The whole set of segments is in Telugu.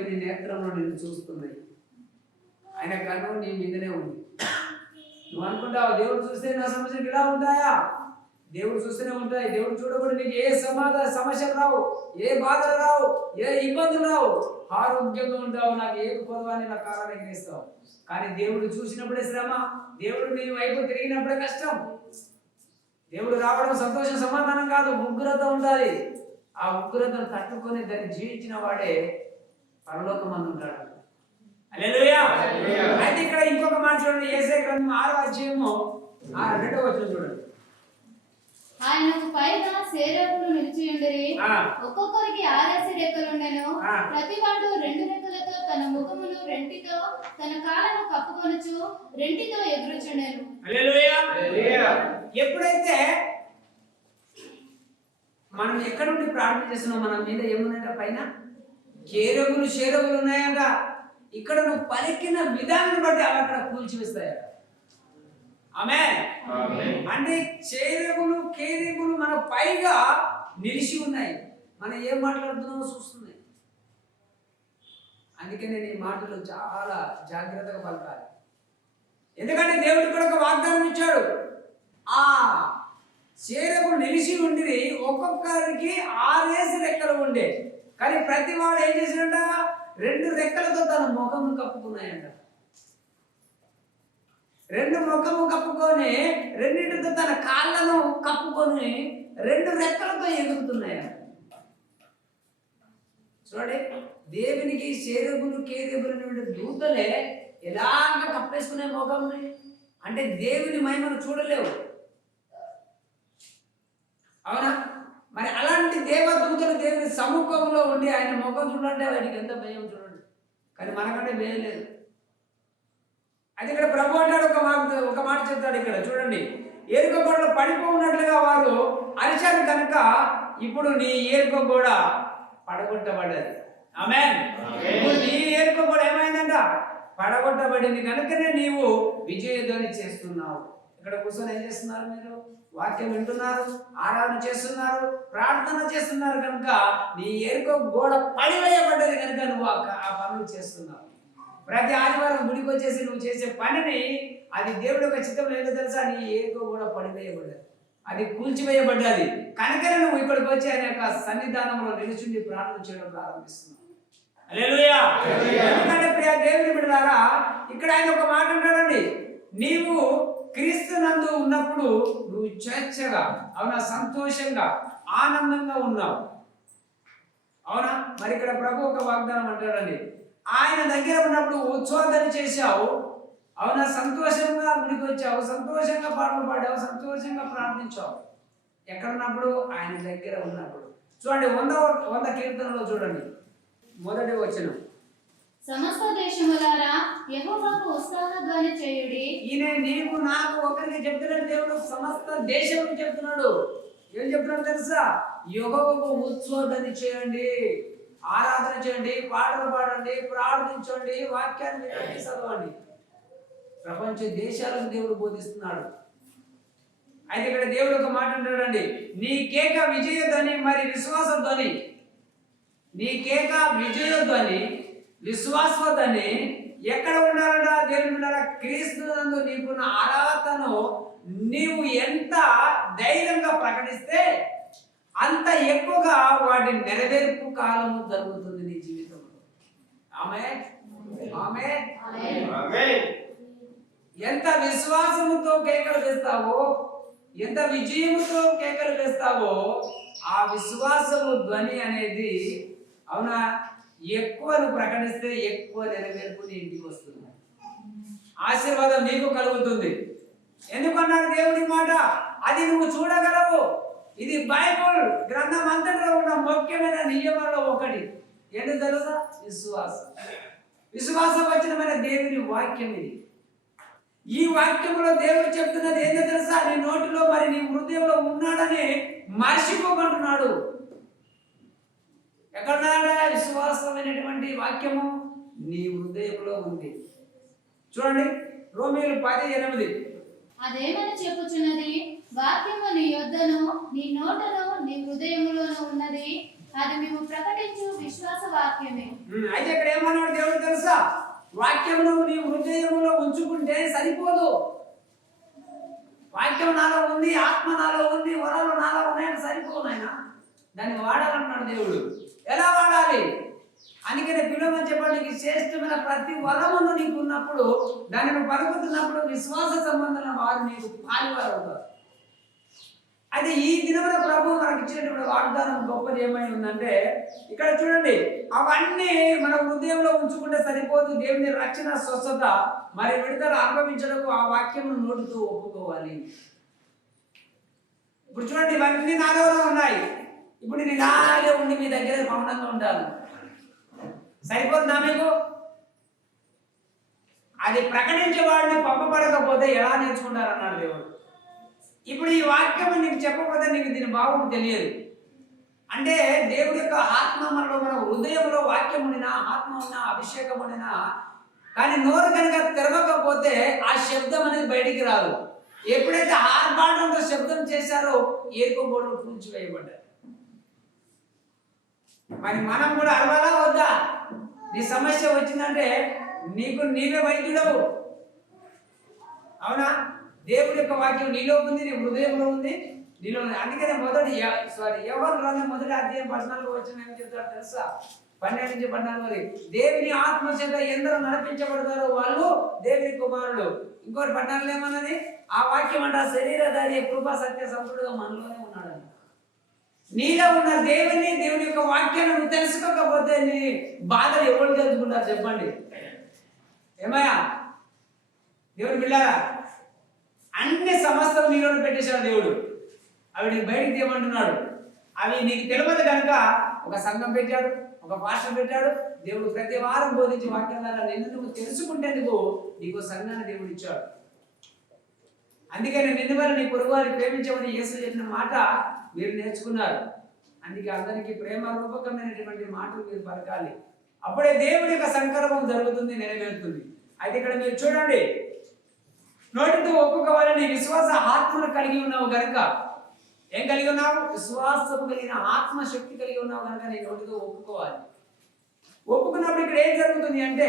దేవుని నేత్రంలో నిన్ను చూస్తున్నాయి. ఆయన కన్ను నీ మీదనే ఉంది. నువ్వు అనుకుంటావు దేవుడు చూస్తే నా సమస్యలు ఇలా ఉంటాయా? దేవుడు చూస్తూనే ఉంటాయి. దేవుడు చూడకుండా నీకు ఏ సమస్యలు రావు, ఏ బాధలు రావు, ఏ ఇబ్బందులు రావు. ఆరోగ్యంగా ఉంటావు, నాకు ఏ పొదవాన్ని నా కాలాన్ని ఎగిరిస్తావు. కానీ దేవుడు చూసినప్పుడే శ్రమ, దేవుడు నీ వైపు తిరిగినప్పుడే కష్టం. దేవుడు రావడం సంతోషం సమాధానం కాదు, ఉగ్రత ఉండాలి. ఆ ఉగ్రతను తట్టుకొని దాన్ని జీవించిన వాడే పరలోకమందు ఉంటాడు. హల్లెలూయా. అయితే ఇక్కడ ఇంకొక మాట చూడండి, యేసాయ గ్రంథం 6వ అధ్యాయము 2వ వచనం చూడండి. ఆయనకు పైగా సేవకులు నిలిచి ఉండిరి, ఒక్కొక్కరికి 6 రెక్కలుండెను. ప్రతివాడు 2 రెక్కలతో తన ముఖమును రెంటితో తన కాళ్ళను కప్పుకొనుచు రెంటితో ఎగురుచుండెను. హల్లెలూయా. ఎప్పుడైతే మనం ఎక్కడ నుండి ప్రార్థన చేస్తున్నాం, మన మీద ఏమున్నాయంట? పైన కేరగులు ఉన్నాయంట. ఇక్కడ నువ్వు పలికిన విధానాన్ని బట్టి అవి అక్కడ కూల్చివేస్తాయట. ఆమేన్. అంటే కేరగులు మన పైగా నిలిచి ఉన్నాయి. మనం ఏం మాట్లాడుతున్నామో చూస్తున్నాయి. అందుకే నేను ఈ మాటలు చాలా జాగ్రత్తగా పలకాలి. ఎందుకంటే దేవుడు కూడా ఒక వాగ్దానం ఇచ్చాడు. ఆ చేరకులు నిలిచి ఉండి ఒక్కొక్కరికి 6 రెక్కలు ఉండే. కానీ ప్రతి వాడు ఏం చేసినట్ట? 2 రెక్కలతో తన ముఖము కప్పుకున్నాయంట. 2 ముఖము కప్పుకొని రెండింటితో తన కాళ్ళను కప్పుకొని 2 రెక్కలతో ఎగురుతున్నాయంట. చూడండి, దేవునికి కేరేబులు దూతలే ఎలాగ కప్పేసుకునే ముఖంని అంటే దేవుని మహిమను చూడలేవు. అవునా? మరి అలాంటి దేవదూతలు దేవుని సముఖంలో ఉండి ఆయన ముఖం చూడండి, వాటికి ఎంత భయం చూడండి. కానీ మనకంటే భయం లేదు. అది ఇక్కడ ప్రభు అంటాడు, ఒక మాట చెప్తాడు ఇక్కడ చూడండి. ఏరుక గోడలు పడిపోఉన్నట్లుగా వారు అరిచారు కనుక ఇప్పుడు నీ ఏరుక గోడ పడగొట్టబడ్డది. ఆమేన్. ఇప్పుడు నీ ఏరుక గోడ ఏమైందంట? పడగొట్టబడింది. కనుకనే నీవు విజయధ్వని చేస్తున్నావు. ఇక్కడ కూర్చొని ఏం చేస్తున్నారు? మీరు వాక్యం వింటున్నారు, ఆరాధన చేస్తున్నారు, ప్రార్థన చేస్తున్నారు. కనుక నీ ఏరుక గోడ పడివేయబడ్డది కనుక నువ్వు ఆ పనులు చేస్తున్నావు. ప్రతి ఆదివారం గుడికి వచ్చేసి నువ్వు చేసే పనిని అది దేవుడి యొక్క చిత్తం ఏంటో తెలుసా? నీ ఏరుక గోడ పడివేయబడ్డది, అది కూల్చివేయబడ్డది. కనుకనే నువ్వు ఇక్కడికి వచ్చి ఆయన యొక్క సన్నిధానంలో నిలుచుండి ప్రార్థన చేయడం ప్రారంభిస్తున్నావు. హల్లెలూయా. ఎందుకంటే ప్రియ దేవుని బిడ్డలారా, ఇక్కడ ఆయన ఒక మాట అంటాడండి, నీవు క్రీస్తు నందు ఉన్నప్పుడు నువ్వు స్వేచ్ఛగా, అవునా, సంతోషంగా, ఆనందంగా ఉన్నావు. అవునా? మరి ఇక్కడ ప్రభు ఒక వాగ్దానం అంటాడండి, ఆయన దగ్గర ఉన్నప్పుడు ఉత్సవాన్ని చేశావు. అవునా? సంతోషంగా గుడికి వచ్చావు, సంతోషంగా పాటలు పాడావు, సంతోషంగా ప్రార్థించావు. ఎక్కడున్నప్పుడు? ఆయన దగ్గర ఉన్నప్పుడు. చూడండి, 100 కీర్తనలో చూడండి, మొదటి వచనం. సమస్త దేశములారా యెహోవాకు ఉత్సాహధ్వని చేయుడి. ఈయన నీకు నాకు ఒకరికి చెప్తున్నాడు దేవుడు, సమస్త దేశంలో చెప్తున్నాడు. ఏం చెప్తున్నాడు తెలుసా? యెహోవాకు ఉత్సాహధ్వని చేయండి, ఆరాధన చేయండి, పాటలు పాడండి, ప్రార్థించండి, వాక్యాన్ని వినండి, చదవండి. ప్రపంచ దేశాలకు దేవుడు బోధిస్తున్నాడు. అయితే ఇక్కడ దేవుడు ఒక మాట అంటాడండి, నీ కేక విజయధ్వని మరి విశ్వాసధ్వని. నీ కేక విజయధ్వని, విశ్వాసధ్వని ఎక్కడ ఉండాలంట? దేవుని బిడ్డలారా, క్రీస్తు నందు నీకున్న అర్హతను నీవు ఎంత ధైర్యంగా ప్రకటిస్తే అంత ఎక్కువగా వాటి నెరవేర్పు కాలము జరుగుతుంది నీ జీవితంలో. ఆమేన్. ఆమేన్. ఆమేన్. ఎంత విశ్వాసముతో కేకలు వేస్తావో, ఎంత విజయముతో కేకలు వేస్తావో, ఆ విశ్వాసము ధ్వని అనేది, అవునా, ఎక్కువ నువ్వు ప్రకటిస్తే ఎక్కువ నెరవేర్పు నీ ఇంటికి వస్తుంది, ఆశీర్వాదం నీకు కలుగుతుంది. ఎందుకన్నాడు దేవుడి మాట? అది నువ్వు చూడగలవు. ఇది బైబుల్ గ్రంథం అంతటిలో ఉన్న ముఖ్యమైన నియమాల్లో ఒకటి. ఏంటో తెలుసా? విశ్వాసం. విశ్వాసవచనమైన దేవుని వాక్యం ఇది. ఈ వాక్యంలో దేవుడు చెప్తున్నది ఏంటో తెలుసా? నీ నోటిలో మరి నీ హృదయంలో ఉన్నాడని మర్చిపోకుంటున్నాడు. ఎక్కడున్నాడా? విశ్వాసమైనటువంటి వాక్యము నీ హృదయంలో ఉంది. చూడండి, రోమీయులు 10:8. అదేమని చెప్పుచున్నది? వాక్యము నీ యొద్దను, నీ నోటను, నీ హృదయములోను ఉన్నది. అది మేము ప్రకటించు విశ్వాస వాక్యమే. అయితే ఇక్కడ ఏమన్నాడు దేవుడు తెలుసా? వాక్యమును నీ హృదయంలో ఉంచుకుంటే సరిపోదు. వాక్యం నాలో ఉంది, ఆత్మ నాలో ఉంది, వరాలు నాలో ఉన్నాయని సరిపోదు ఆయన. దాన్ని వాడాలన్నాడు దేవుడు. ఎలా వాడాలి? అందుకనే పిల్లమని చెప్పండి, నీకు శ్రేష్టమైన ప్రతి వరమును నీకు ఉన్నప్పుడు, దాన్ని నువ్వు పలుకుతున్నప్పుడు విశ్వాస సంబంధమైన వారు నీకు పాలివారు అవుతారు. అయితే ఈ దినమున ప్రభు మనకి ఇచ్చినటువంటి వాగ్దానం గొప్పది ఏమై ఉందంటే, ఇక్కడ చూడండి, అవన్నీ మన హృదయంలో ఉంచుకుంటే సరిపోదు. దేవుని రక్షణ, స్వస్థత, మరి విడుదల అనుభవించడం ఆ వాక్యమును నోటితో ఒప్పుకోవాలి. ఇప్పుడు చూడండి, ఇవన్నీ నాలోనే ఉన్నాయి. ఇప్పుడు నేను ఇలాగే ఉండి మీ దగ్గర మౌనంగా ఉంటాను, సరిపోతుందా మీకు? అది ప్రకటించే వాడిని పంపబడకపోతే ఎలా నేర్చుకుంటారు అన్నాడు దేవుడు. ఇప్పుడు ఈ వాక్యం నీకు చెప్పకపోతే నీకు దీని భావం తెలియదు. అంటే దేవుడి యొక్క ఆత్మ మనలో, మన హృదయంలో వాక్యం ఉండినా, ఆత్మ ఉన్నా, అభిషేకం ఉండినా, కానీ నోరు కనుక తెరవకపోతే ఆ శబ్దం అనేది బయటికి రాదు. ఎప్పుడైతే ఆర్భాటంతో శబ్దం చేశారో ఏరుకోబోడు కూల్చివేయబడ్డారు. మరి మనం కూడా అరవాలా వద్దా? నీ సమస్య వచ్చిందంటే నీవే వైద్యుడవు, అవునా? దేవుడి యొక్క వాక్యం నీలో ఉంది, నీ హృదయంలో ఉంది, నీలో ఉంది. అందుకనే ఎవరు మొదటి అధ్యాయం 14 వచ్చిన ఏం చెప్తారు తెలుసా? 12 నుంచి 14 దేవుని ఆత్మ చేత ఎందరూ నడిపించబడతారో వాళ్ళు దేవుని కుమారుడు. ఇంకోటి 14 ఏమన్నది? ఆ వాక్యం అంట శరీరధారి కృపా సత్య సంపూర్ణంగా మనలోనే ఉన్నాడు. నీలో ఉన్న దేవుని యొక్క వాక్యాన్ని నువ్వు తెలుసుకోకపోతే నీ బాధలు ఎవరు తెలుసుకుంటారు చెప్పండి? ఏమయ్యా దేవుని బిడ్డారా, అన్ని సమస్తం నీలో పెట్టేశాడు దేవుడు. అవి నీకు బయటికి తీయమంటున్నాడు. అవి నీకు తెలియదు కనుక ఒక సంఘం పెట్టాడు, ఒక పాస్టర్ పెట్టాడు. దేవుడు ప్రతి వారం బోధించి వాక్యం ద్వారా నిన్ను నువ్వు తెలుసుకుంటేందుకు నీకు సంఘాన్ని దేవుడు ఇచ్చాడు. అందుకని నిన్ను వల్ల నీ పొరుగు వారిని ప్రేమించమని యేసు చెప్పిన మాట మీరు నేర్చుకున్నారు. అందుకే అందరికీ ప్రేమ రూపకమైనటువంటి మాటలు మీరు పలకాలి. అప్పుడే దేవుడి యొక్క సంకల్పం జరుగుతుంది, నెరవేరుతుంది. అయితే ఇక్కడ మీరు చూడండి, నోటితో ఒప్పుకోవాలని విశ్వాస ఆత్మను కలిగి ఉన్నావు కనుక, ఏం కలిగి ఉన్నావు? విశ్వాసం కలిగిన ఆత్మశక్తి కలిగి ఉన్నావు కనుక నీ నోటితో ఒప్పుకోవాలి. ఒప్పుకున్నప్పుడు ఇక్కడ ఏం జరుగుతుంది అంటే,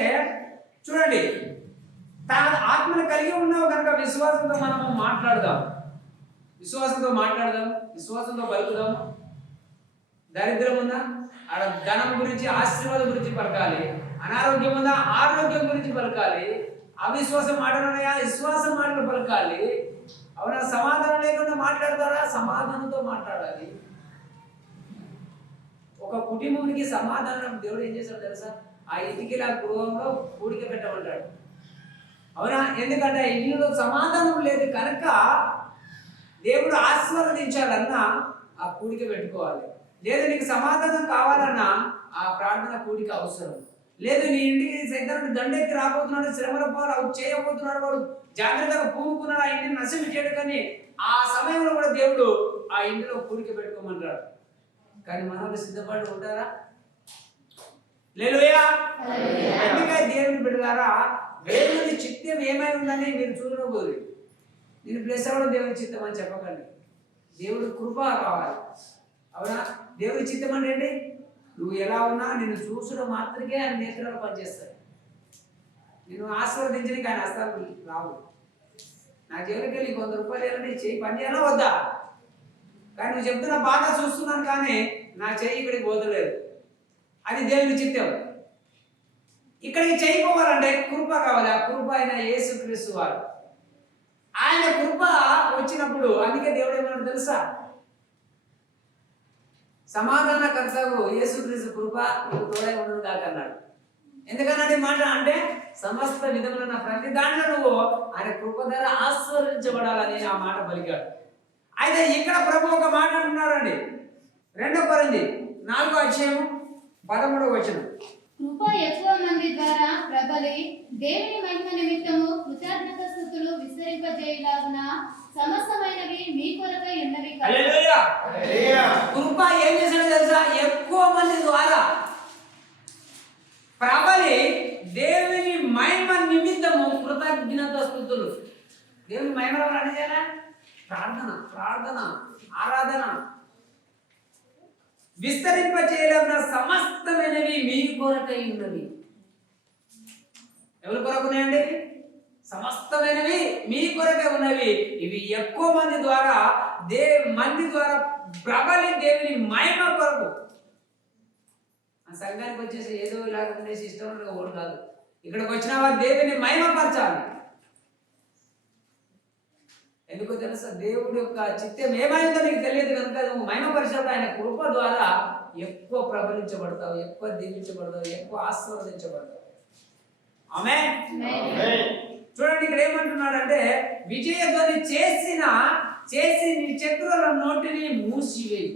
చూడండి, ఆత్మను కలిగి ఉన్నావు కనుక విశ్వాసంతో మనము మాట్లాడదాం, విశ్వాసంతో పలుకుదాం. దరిద్రం ఉందా? ఆడ ధనం గురించి, ఆశీర్వాదం గురించి పలకాలి. అనారోగ్యం ఉందా? ఆరోగ్యం గురించి పలకాలి. అవిశ్వాసం మాటలు ఉన్నాయా? విశ్వాసం మాటలు పలకాలి. అవునా? సమాధానం లేకుండా మాట్లాడతారా? సమాధానంతో మాట్లాడాలి. ఒక కుటుంబానికి సమాధానం దేవుడు ఏం చేశాడు తెలుసా? ఆ ఇటుకల గృహంలో కూడిక పెట్టమంటాడు. అవునా? ఎందుకంటే ఇల్లులో సమాధానం లేదు కనుక దేవుడు ఆశీర్వదించాలన్నా ఆ కూడిక పెట్టుకోవాలి. లేదు నీకు సమాధానం కావాలన్నా ఆ ప్రార్థన కూడిక అవసరం. లేదు నీ ఇంటికి సైతానుడు దండెత్తి రాబోతున్నాడు, శ్రమల పాలు చేయబోతున్నాడు, వాడు జాగ్రత్తగా పూనుకున్నాడు, ఆ ఇంటిని నశింప చేయడు. కానీ ఆ సమయంలో కూడా దేవుడు ఆ ఇంటిలో కూడిక పెట్టుకోమంటాడు. కానీ మనల్ని సిద్ధపడి ఉంటారా? హల్లెలూయా. అందుకే దేవుని బిడ్డలారా, దేవుని చిత్తం ఏమై ఉందని మీరు చూడబోదు. నేను ప్లస్ అవ్వడం దేవుని చిత్తం అని చెప్పకండి. దేవుడు కృప కావాలి. అవునా? దేవుని చిత్తం అంటే ఏంటి? నువ్వు ఎలా ఉన్నా నిన్ను చూసడం మాత్రమే ఆయన నేత్రాలు పనిచేస్తాయి. నేను ఆశీర్వదించడానికి ఆయన హస్తాలు రావు. నా జైలుకి వెళ్ళి 100 రూపాయలు వెళ్ళి చేయి పని చేయాలా వద్దా? కానీ నువ్వు చెప్తున్న బాధ చూస్తున్నాను కానీ నా చెయ్యి ఇక్కడికి పోతలేదు. అది దేవుని చిత్తం. ఇక్కడికి చేయకపోవాలంటే కృప కావాలి. ఆ కృప ఆయన యేసుక్రీస్తు వారు. ఆయన కృప వచ్చినప్పుడు, అందుకే దేవుడు ఏమన్నాడు తెలుసా? సమాధానకర్తకు యేసుక్రీస్తు కృప నీకు తోడై ఉండదు కాక అన్నాడు. ఎందుకన్నాడు ఈ మాట అంటే, సమస్త విధములైన ప్రతి దాంట్లో నువ్వు ఆయన కృప ద్వారా ఆశీర్వదించబడాలని ఆ మాట పలికాడు. అయితే ఇక్కడ ప్రభు ఒక మాట అంటున్నాడండి. 2 కొరింథీ 4:13 కృప ఎక్కువ మంది ద్వారా ప్రబలి దేవుని మహిమ నిమిత్తము కృతజ్ఞత స్తుతులు విస్తరింపజేయులాగున సమస్తమైనవి మీ కొరకై ఉన్నవి. హల్లెలూయా. కృప ఏం చేశాడో తెలుసా? ఎక్కువ మంది ద్వారా ప్రబలి దేవుని మహిమ నిమిత్తము కృతజ్ఞత స్తుతులు. దేవుని మహిమ రావడం చేయాలా? ప్రార్థన, ఆరాధన. విస్తరింపచేయలాగున సమస్తమైనవి మీ కొరకై ఉన్నవి. ఎవరి కొరకు ఉన్నాయండి? సమస్తమైనవి మీ కొరకే ఉన్నవి. ఇవి ఎక్కువ మంది ద్వారా ప్రబలి దేవుని మహిమ కొరకు. ఆ సంఘానికి వచ్చేసి ఏదో ఇలాగ ఉండేసి ఇష్టం ఓడు కాదు. ఇక్కడికి వచ్చిన వారు దేవుని మహిమపరచాలి. ఎందుకో తెలుసా? దేవుడి యొక్క చిత్తం ఏమైందో నీకు తెలియదు కనుక నువ్వు మహిమపరిచినప్పుడు ఆయన కృప ద్వారా ఎక్కువ ప్రబలించబడతావు, ఎక్కువ దీవించబడతావు, ఎక్కువ ఆశీర్వదించబడతావు. ఆమేన్. చూడండి ఇక్కడ ఏమంటున్నాడంటే విజయధ్వని చేసి నీ శత్రువుల నోటిని మూసివేయి.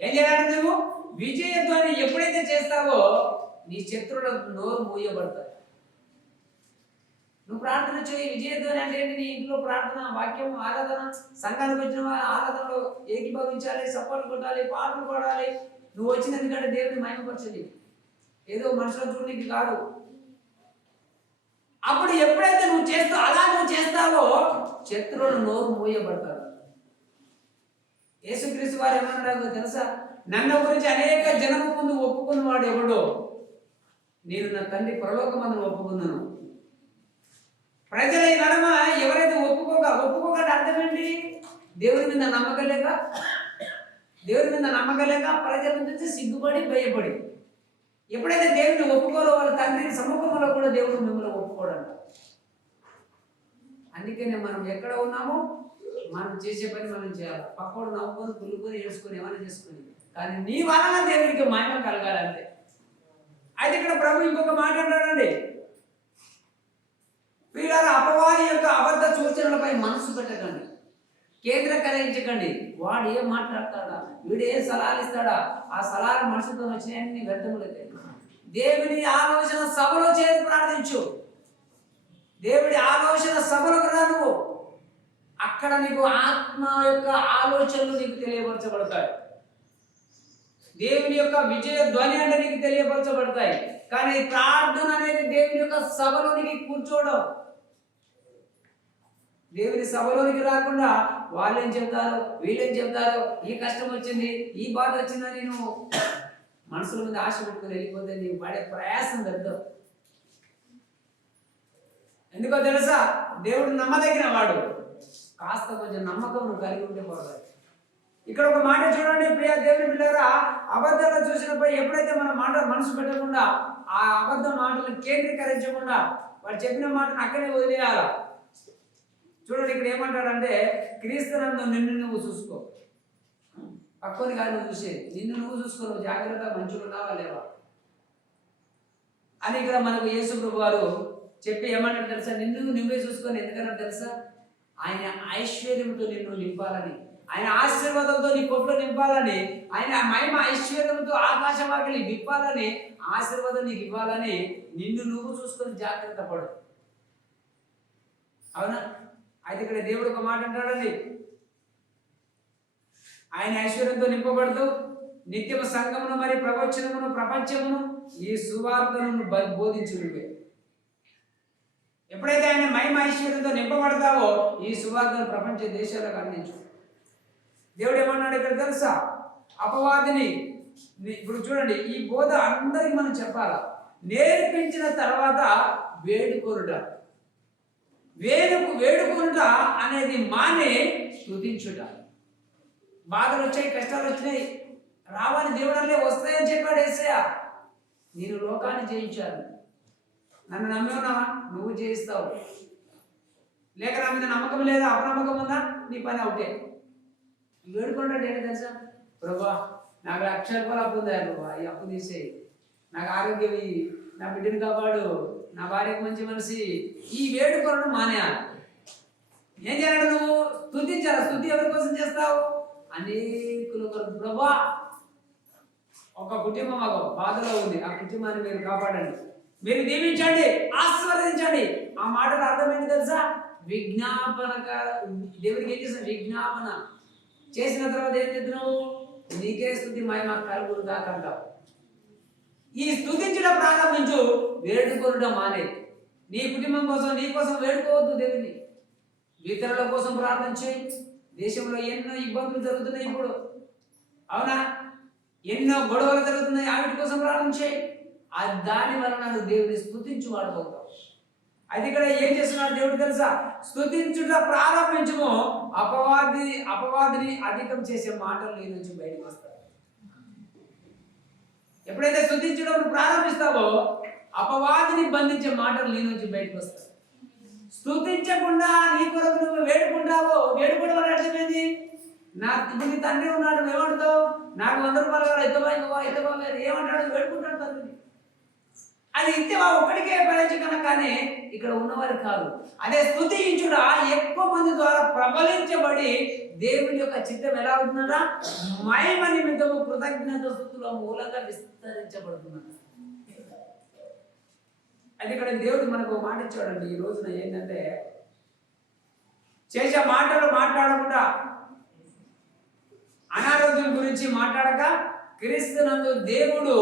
ఏం చేయాలంటే నువ్వు విజయధ్వని ఎప్పుడైతే చేస్తావో నీ శత్రువుల నోరు మూయబడతాయి. నువ్వు ప్రార్థన చేయి. విజయధ్వని అంటే ఏంటి? నీ ఇంట్లో ప్రార్థన, వాక్యం, ఆరాధన, సంఘానికి వచ్చిన ఆరాధనలో ఏకీభవించాలి, సపోర్ట్ కొట్టాలి, పాటలు పాడాలి. నువ్వు వచ్చినందుకంటే దేవుని మహిమపరచాలి, ఏదో మనుషుల చూడడానికి కాదు. అప్పుడు ఎప్పుడైతే నువ్వు చేస్తావో శత్రువులు నోరు మూయబడతారు. యేసుక్రీస్తు వారు ఏమన్నారో తెలుసా? నన్ను గురించి అనేక జనము ముందు ఒప్పుకున్నవాడు ఎవడో నేను నా తండ్రి పరలోకమందున ఒప్పుకున్నాను. ప్రజల నడమ ఎవరైతే ఒప్పుకోక అర్థం ఏంటి? దేవుని మీద నమ్మకం లేక ప్రజల నుంచి సిగ్గుపడి భయపడి. ఎప్పుడైతే దేవుని ఒప్పుకోరో వాళ్ళ తండ్రి సముఖంలో కూడా దేవుడు మిమ్మల్ని ఒప్పుకోవడం. అందుకనే మనం ఎక్కడ ఉన్నామో మనం చేసే పని మనం చేయాలి. పక్కోడు నవ్వుకొని కుళ్ళుకొని ఏడ్చుకొని ఏమైనా చేసుకొని, కానీ నీ వలన దేవునికి మహిమ కలగాలంటే. అయితే ఇక్కడ ప్రభు ఇంకొక మాట అంటాడండి, వీళ్ళ అపవాది యొక్క అబద్ధ సూచనలపై మనసు పెట్టకండి, కేంద్రీకరించకండి. వాడు ఏం మాట్లాడతాడా, వీడు ఏం సలహాలు ఇస్తాడా, ఆ సలహాలు మనసుతో వచ్చినాయని వ్యర్థములైతే దేవుని ఆలోచన సభలో చేరి ప్రార్థించు. దేవుడి ఆలోచన సభలకు రా నువ్వు. అక్కడ నీకు ఆత్మ యొక్క ఆలోచనలు నీకు తెలియపరచబడతాయి. దేవుని యొక్క విజయ ధ్వని అంటే నీకు తెలియపరచబడతాయి. కానీ ప్రార్థన అనేది దేవుని యొక్క సభలోనికి కూర్చోవడం. దేవుని సభలోనికి రాకుండా వాళ్ళేం చెప్తారు, వీళ్ళేం చెప్తారు, ఈ కష్టం వచ్చింది, ఈ బాధ వచ్చిందని నువ్వు మనసుల మీద ఆశ పెట్టుకుని వెళ్ళిపోతే నీవు పడే ప్రయాసం పెద్ద. ఎందుకో తెలుసా? దేవుడు నమ్మదగిన వాడు. కాస్త కొంచెం నమ్మకం నువ్వు కలిగి ఉంటే పోవాలి. ఇక్కడ ఒక మాట చూడండి ప్రియ దేవుని బిడ్డలారా, అబద్ధాలు చూసినప్పుడు ఎప్పుడైతే మన మాట మనసు పెట్టకుండా ఆ అబద్ధ మాటలను కేంద్రీకరించకుండా వాడు చెప్పిన మాటను అక్కడే వదిలేయాల. చూడండి ఇక్కడ ఏమంటాడంటే, క్రీస్తునందు నిన్ను నువ్వు చూసుకో. పక్కని కాదు నువ్వు చూసేది, నిన్ను నువ్వు చూసుకో. నువ్వు జాగ్రత్తగా మంచిగా ఉన్నావా లేవా అని ఇక్కడ మనకు యేసు ప్రభు వారు చెప్పి ఏమంటారు తెలుసా? నిన్ను నువ్వే చూసుకొని. ఎందుకన్నా తెలుసా? ఆయన ఐశ్వర్యంతో నిన్ను నింపాలని, ఆయన ఆశీర్వాదంతో నీ కొట్లో నింపాలని, ఆయన మహిమ ఐశ్వర్యంతో ఆకాశవాకిలి విప్పాలని, ఆశీర్వాదం నీకు ఇవ్వాలని నిన్ను నువ్వు చూసుకొని జాగ్రత్త పడు. అవునా? అయితే ఇక్కడ దేవుడు ఒక మాట అంటాడండి, ఆయన ఐశ్వర్యంతో నింపబడుతూ నిత్యము సంఘమును మరి ప్రవచనమును ప్రపంచమును ఈ సువార్తను బోధించుడివే. ఎప్పుడైతే ఆయన మహిమ ఐశ్వర్యంతో నింపబడతావో ఈ సువార్తను ప్రపంచ దేశాలకు అందించు. దేవుడు ఏమన్నాడు ఇక్కడ తెలుసా? అపవాదిని ఇప్పుడు చూడండి, ఈ బోధ అందరికి మనం చెప్పాలా. నేర్పించిన తర్వాత వేడుకొనుట అనేది మానే స్తుతించుట. బాధలు వచ్చాయి, కష్టాలు వచ్చినాయి, రావని దేవుడల్లే వస్తాయని చెప్పాడు యేసయ్య. నేను లోకాన్ని జయించాను. నన్ను నమ్మి ఉన్నావా? నువ్వు జయిస్తావు. లేక నా మీద నమ్మకం లేదా, అపనమ్మకం ఉందా, నీ పని అవుటే. వేడుకుంటాడు ఏంటో తెలుసా? ప్రభా నాకు 1,00,000 రూపాయలు అప్పు ఉందా ప్రభా, ఈ అప్పు తీసేయి, నాకు ఆరోగ్యం ఇయ్యి, నా బిడ్డను కాపాడు, నా భార్యకు మంచి మనిషి. ఈ వేడుకొనడం మానేయాలి. ఏం చేయాలి? నువ్వు స్తుతించాలి. స్తుతి ఎవరి కోసం చేస్తావు? అనేకుల కొరకు. ప్రభా ఒక కుటుంబం ఒక బాధలో ఉంది, ఆ కుటుంబాన్ని మీరు కాపాడండి, మీరు దీవించండి, ఆశీర్వదించండి. ఆ మాటకు అర్థం ఏంటి తెలుసా? విజ్ఞాపన. దేవుడికి ఏం చేస్తావు? విజ్ఞాపన చేసిన తర్వాత ఏం చేస్తున్నావు? నీకే స్తుతి మహిమ కలుగును గాక అంటావు. ఈ స్తుతించడం ప్రారంభించు, వేడుకొనడం మానే. నీ కుటుంబం కోసం, నీ కోసం వేడుకోవద్దు దేవుని. ఇతరుల కోసం ప్రార్థన చేయి. దేశంలో ఎన్నో ఇబ్బందులు జరుగుతున్నాయి ఇప్పుడు, అవునా? ఎన్నో గొడవలు జరుగుతున్నాయి, ఆవిడ కోసం ప్రార్థన చేయి. దాని వలన నువ్వు దేవుని స్తుతించు వాడుకోతావు. అయితే ఇక్కడ ఏం చేస్తున్నాడు దేవుడు తెలుసా? స్తుతించుట ప్రారంభించము, అపవాదిని అధికం చేసే మాటలు నీ నుంచి బయటకు వస్తాయి. ఎప్పుడైతే స్తుతించడం ప్రారంభిస్తావో అపవాదిని బంధించే మాటలు నీ నుంచి బయటకు వస్తాయి. స్తుతించకుండా నీ కొరకు నువ్వు వేడుకుంటావో, వేడుకోవడం వల్ల అర్థమైంది, ఇప్పుడు నీ తండ్రి ఉన్నాడు, ఏమంటావు? నాకు 100 రూపాయలు ఎత్తబాయి ఏమంటాడు? వేడుకుంటాడు తండ్రిని. అది ఇత్తేవా ఒక్కడికే ప్రయోజనం, కానీ ఇక్కడ ఉన్నవారు కాదు. అదే స్తుతించుడా ఎక్కువ మంది ద్వారా ప్రబలించబడి దేవుని యొక్క చిత్తం ఎలా అవుతుందా? మహిమ నిమిత్తము కృతజ్ఞత స్తుతుల మూలంగా విస్తరించబడుతున్నది. అది ఇక్కడ దేవుడు మనకు మాట ఇచ్చాడండి. ఈ రోజున ఏంటంటే, చేసే మాటలు మాట్లాడకుండా, అనారోగ్యం గురించి మాట్లాడక, క్రీస్తునందు దేవుడు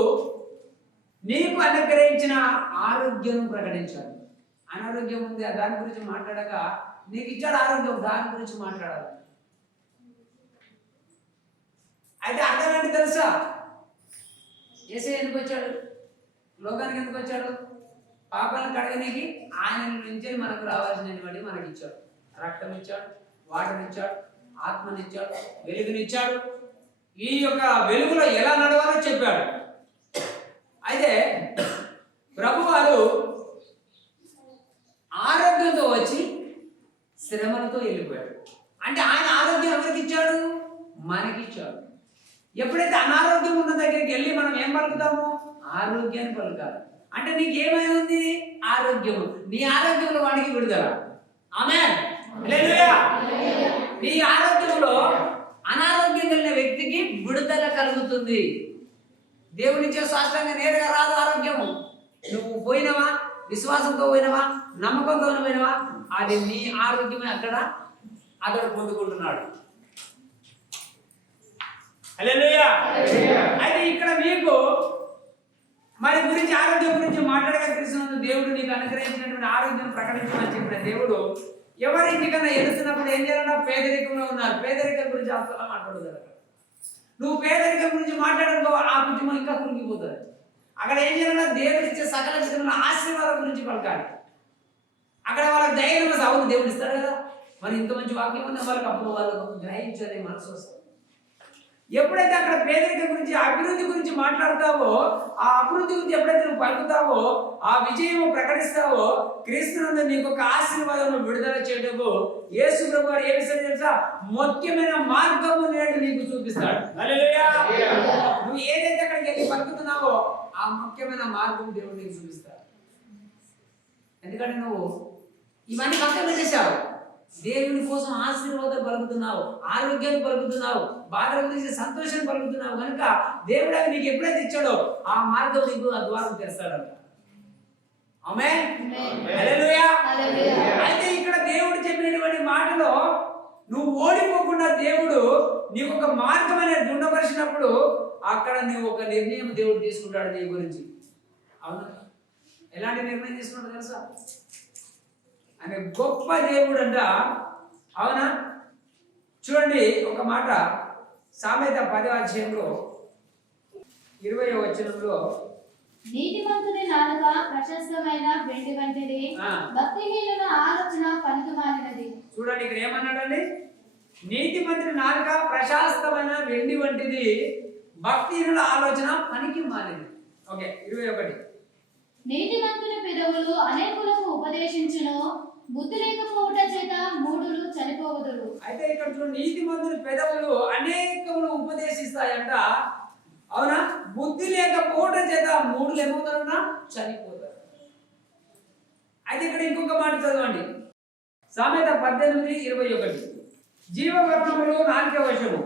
నీకు అనుగ్రహించిన ఆరోగ్యం ప్రకటించాలి. అనారోగ్యం ఉంది, దాని గురించి మాట్లాడక, నీకు ఇచ్చాడు ఆరోగ్యం, దాని గురించి మాట్లాడాలి. అయితే అర్థం ఏంటి తెలుసా? యేసయ్య ఎందుకు వచ్చాడు? లోకానికి ఎందుకు వచ్చాడు? పాపాలను కడగనీకి. ఆయన నుంచి మనకు రావాల్సినటువంటి మనకి ఇచ్చాడు. రక్తం ఇచ్చాడు, వాటర్ ఇచ్చాడు, ఆత్మనిచ్చాడు, వెలుగునిచ్చాడు. ఈ యొక్క వెలుగులో ఎలా నడవాలో చెప్పాడు. అయితే ప్రభువారు ఆరోగ్యంతో వచ్చి శ్రమలతో వెళ్ళిపోయాడు. అంటే ఆయన ఆరోగ్యం ఎవరికి ఇచ్చాడు? మనకిచ్చాడు. ఎప్పుడైతే అనారోగ్యం ఉన్న దగ్గరికి వెళ్ళి మనం ఏం పలుకుతాము? ఆరోగ్యాన్ని పలుకాలి. అంటే నీకేమై ఉంది? ఆరోగ్యము. నీ ఆరోగ్యంలో వాడికి విడుదల. ఆమేన్. హల్లెలూయా. నీ ఆరోగ్యంలో అనారోగ్యం కలిగిన వ్యక్తికి విడుదల కలుగుతుంది. దేవునిచ్చే శాస్త్రంగా నేరుగా రాదు ఆరోగ్యము. నువ్వు పోయినవా, విశ్వాసంతో పోయినవా, నమ్మకంతో పోయినవా, అది నీ ఆరోగ్యమే అక్కడ పొందుకుంటున్నాడు. హల్లెలూయా. అయితే ఇక్కడ మీకు మరి గురించి ఆరోగ్యం గురించి మాట్లాడగా తెలుస్తున్నందుకు దేవుడు నీకు అనుగ్రహించినటువంటి ఆరోగ్యం ప్రకటించమని చెప్పిన దేవుడు ఎవరింటికన్నా ఎదుగుతున్నప్పుడు ఏం చేయాలన్నా పేదరికంలో ఉన్నారు. పేదరికం గురించి అసలు మాట్లాడదు. నువ్వు పేదరికం గురించి మాట్లాడనుకో, ఆ కుటుంబం ఇంకా కురిగిపోతుంది. అక్కడ ఏం చేయాలన్నా దేవుడు ఇచ్చే సకల విధమైన ఆశీర్వాదం గురించి పలకాలి. అక్కడ వాళ్ళకి ధైర్యం అవును, దేవుడు ఇస్తాడు కదా, మరి ఇంత మంచి వాక్యం ఉంది, వాళ్ళకి అప్పుడు వాళ్ళకు గ్రహించే మనసు వస్తుంది. ఎప్పుడైతే అక్కడ పేదరికం గురించి, అభివృద్ధి గురించి మాట్లాడతావో, ఆ అభివృద్ధి గురించి ఎప్పుడైతే నువ్వు పలుకుతావో, ఆ విజయం ప్రకటిస్తావో, క్రీస్తునందు నీకు ఒక ఆశీర్వాదం విడుదల చేయటకు యేసు ప్రభువు వారు ఏ విషయం తెలుసా? ముఖ్యమైన మార్గము నేడు నీకు చూపిస్తాడు. హల్లెలూయా. నువ్వు ఏదైతే అక్కడికి వెళ్ళి పలుకుతున్నావో ఆ ముఖ్యమైన మార్గం దేవుడు నీకు చూపిస్తాడు. ఎందుకంటే నువ్వు ఇవన్నీ పక్కన పెట్టేశావు. దేవుని కోసం ఆశీర్వాదం పలుకుతున్నావు, ఆరోగ్యాన్ని పలుకుతున్నావు, బాధల గురించి సంతోషాన్ని పలుకుతున్నావు కనుక దేవుడు నీకు ఎప్పుడైతే ఇచ్చాడో ఆ మార్గం నీకు ఆ ద్వారం తెస్తాడంట. ఆమేన్. హల్లెలూయా. అయితే ఇక్కడ దేవుడు చెప్పినటువంటి మాటలో నువ్వు ఓడిపోకుండా దేవుడు నీకు ఒక మార్గం అనేది ఉండవలసినప్పుడు అక్కడ నువ్వు ఒక నిర్ణయం దేవుడు తీసుకుంటాడు నీ గురించి. అవునా? ఎలాంటి నిర్ణయం తీసుకుంటాడు తెలుసా? అనే గొప్ప దేవుడు అంట. అవునా? చూడండి ఒక మాట, సామెత 10వ అధ్యాయంలో 20వ వచనంలో, నీతిమంతుని నాలుక ప్రశస్తమైన వెండి వంటిది, భక్తిహీనుల ఆలోచన పనికిమాలినది. చూడండి ఇక్కడ ఏమన్నాడండి? నీతిమంతుని నాలుక ప్రశస్తమైన వెండి వంటిది, భక్తిహీనుల ఆలోచన పనికి మాలినది. ఓకే, 21. నీతిమంతుని పెదవులు అనేకులకు ఉపదేశించును, బుద్ధి లేకపోవుట చేత మూఢులు చనిపోవుదురు. అయితే ఇక్కడ చూడండి, నీతిమంతుని పెదవులు అనేకములు ఉపదేశిస్తాయంట. అవునా? బుద్ధి లేకపోవడం చేత మూఢులు ఏమవుతారన్నా? చనిపోతారు. అయితే ఇక్కడ ఇంకొక మాట చదవండి, సామెత 18:21. జీవమరణములు నాలుక వశము,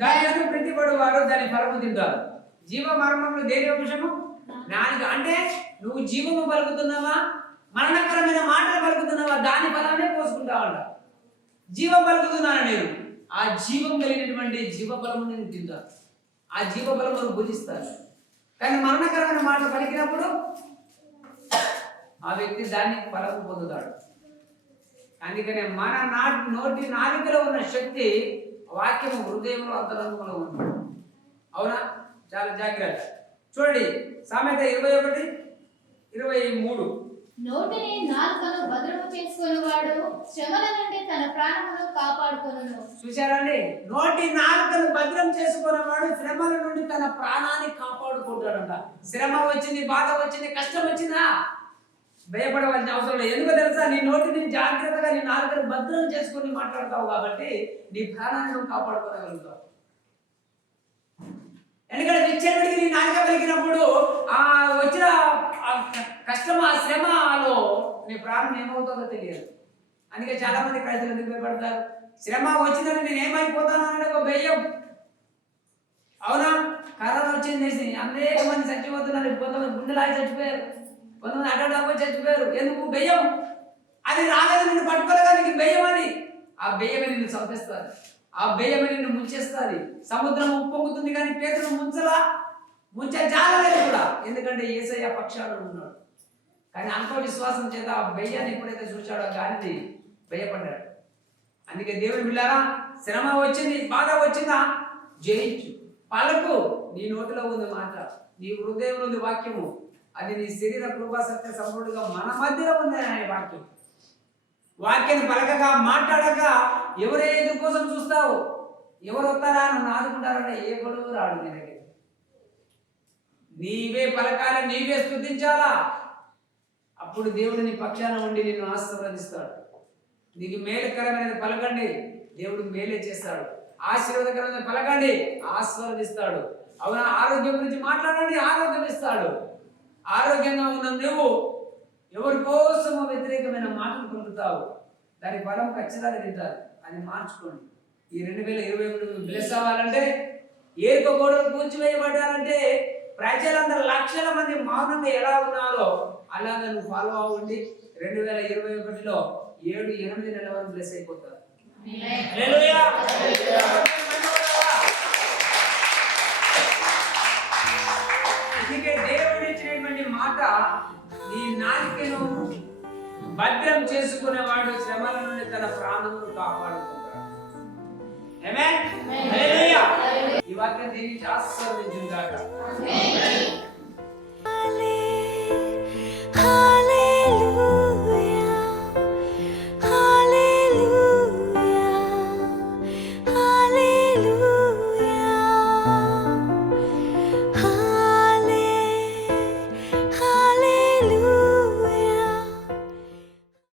దాని యందు ప్రతిపడు వారు దాని ఫలము తింటారు. జీవమరణములు దేని వశము? నాలుక. అంటే నువ్వు జీవము పలుకుతున్నావా, మరణకరమైన మాటలు పలుకుతున్నావా, దాని ఫలాన్ని పోసుకుంటావంట. జీవం పలుకుతున్నాను నేను, ఆ జీవం కలిగినటువంటి జీవఫలము నేను తింటాను, ఆ జీవఫలము భుజిస్తాను. కానీ మరణకరమైన మాటలు పలికినప్పుడు ఆ వ్యక్తి దాన్ని ఫలము పొందుతాడు. అందుకనే మన నోటి నాలుకలో ఉన్న శక్తి వాక్యము హృదయంలో అంతరంగంలో ఉంది. అవునా? చాలా జాగ్రత్త. చూడండి సామెత 21:23. నోటిని నాలుకను భద్రము చేసుకొనివాడు శ్రమల నుండి తన ప్రాణమును కాపాడుకొనును. చూశారండి, నోటి నాలుకను భద్రం చేసుకునేవాడు శ్రమల నుండి తన ప్రాణాన్ని కాపాడుకుంటాడంట. శ్రమ వచ్చింది, బాధ వచ్చింది, కష్టం వచ్చిందా భయపడవలసిన అవసరం లేదు. ఎందుకో తెలుసా, నీ నోటిని జాగ్రత్తగా నీ నాలుకను భద్రం చేసుకుని మాట్లాడతావు కాబట్టి నీ ప్రాణాన్ని నువ్వు కాపాడుకోగలుగుతావు. ఎందుకంటే విచ్చలవిడికి నీ నాలుక కలిగినప్పుడు ఆ వచ్చిన కష్టం, ఆ శ్రమలో నీ ప్రాణం ఏమవుతుందో తెలియదు. అందుకే చాలా మంది క్రైస్తవులు ఎందుకు భయపడతారు? శ్రమ వచ్చిందని నేను ఏమైపోతాను అనే ఒక భయం. అవునా? కరోనా వచ్చింది, అనేక మంది చచ్చిపోతున్నారు. కొంతమంది గుండెలాగి చచ్చిపోయారు, కొంతమంది అడ్డడాపోయి చచ్చిపోయారు. ఎందుకు? భయం. అది రాలేదు, నిన్ను పట్టుకోలేదానికి భయం. అని ఆ భయమే నిన్ను చంపేస్తుంది, ఆ భయమే నిన్ను ముంచేస్తుంది. సముద్రం ఉప్పొంగుతుంది కానీ పేతురు ముంచే జాలలేదు కూడా, ఎందుకంటే యేసయ్య పక్షాన ఉన్నాడు. కానీ అంత విశ్వాసం చేత ఆ భయాన్ని ఎప్పుడైతే చూశాడో గాలిని భయపడ్డాడు. అందుకే దేవుడు బిడ్డలారా, శ్రమ వచ్చింది, బాధ వచ్చిందా జయించు, పలుకు. నీ నోటిలో ఉంది మాట, నీ హృదయంలో ఉంది వాక్యము, అది నీ శరీర కృపా సత్య సంపూర్ణంగా మన మధ్యలో ఉంది అనే వాక్యం. వాక్యాన్ని పలకగా మాట్లాడక ఎవరే ఎదురు కోసం చూస్తావు? ఎవరు వస్తారా నన్ను ఆదుకుంటారంటే ఏ గొడవ రాడు నీ దగ్గర. నీవే పలకాలి, నీవే స్తుతించాలా. అప్పుడు దేవుడు నీ పక్షాన ఉండి నిన్ను ఆశీర్వదిస్తాడు. నీకు మేలుకరమైన పలకండి, దేవుడు మేలే చేస్తాడు. ఆశీర్వాదకరమైన పలకండి, ఆశీర్వదిస్తాడు. అవునా? ఆరోగ్యం గురించి మాట్లాడండి, ఆరోగ్యం ఇస్తాడు. ఆరోగ్యంగా ఉన్న నువ్వు ఎవరి కోసమో వ్యతిరేకమైన మాటలు పొందుతావు, దాని ఫలం ఖచ్చితంగా తింటారు. అది మార్చుకోండి. ఈ 2023 బ్లెస్ అవ్వాలంటే, ఏరుకో గోడలు కూల్చివేయబడ్డారంటే ప్రజలందరూ లక్షల మంది మౌనంగా ఎలా ఉన్నారో అలాగే నువ్వు ఫాలో అవ్వండి. 2021లో 7-8 నెలల వరకు బ్లెస్ అయిపోతారు. హల్లెలూయా. అందుకే దేవుడు ఇచ్చినటువంటి మాట, నీ నాలుకను భద్రం చేసుకునేవాడు శ్రమల నుండి తన ప్రాణమును కాపాడుకుంటాడు. ఆమేన్. హల్లెలూయా. ఈ వాక్యం దీనికి ఆశీర్వదించుగాక. ఆమేన్.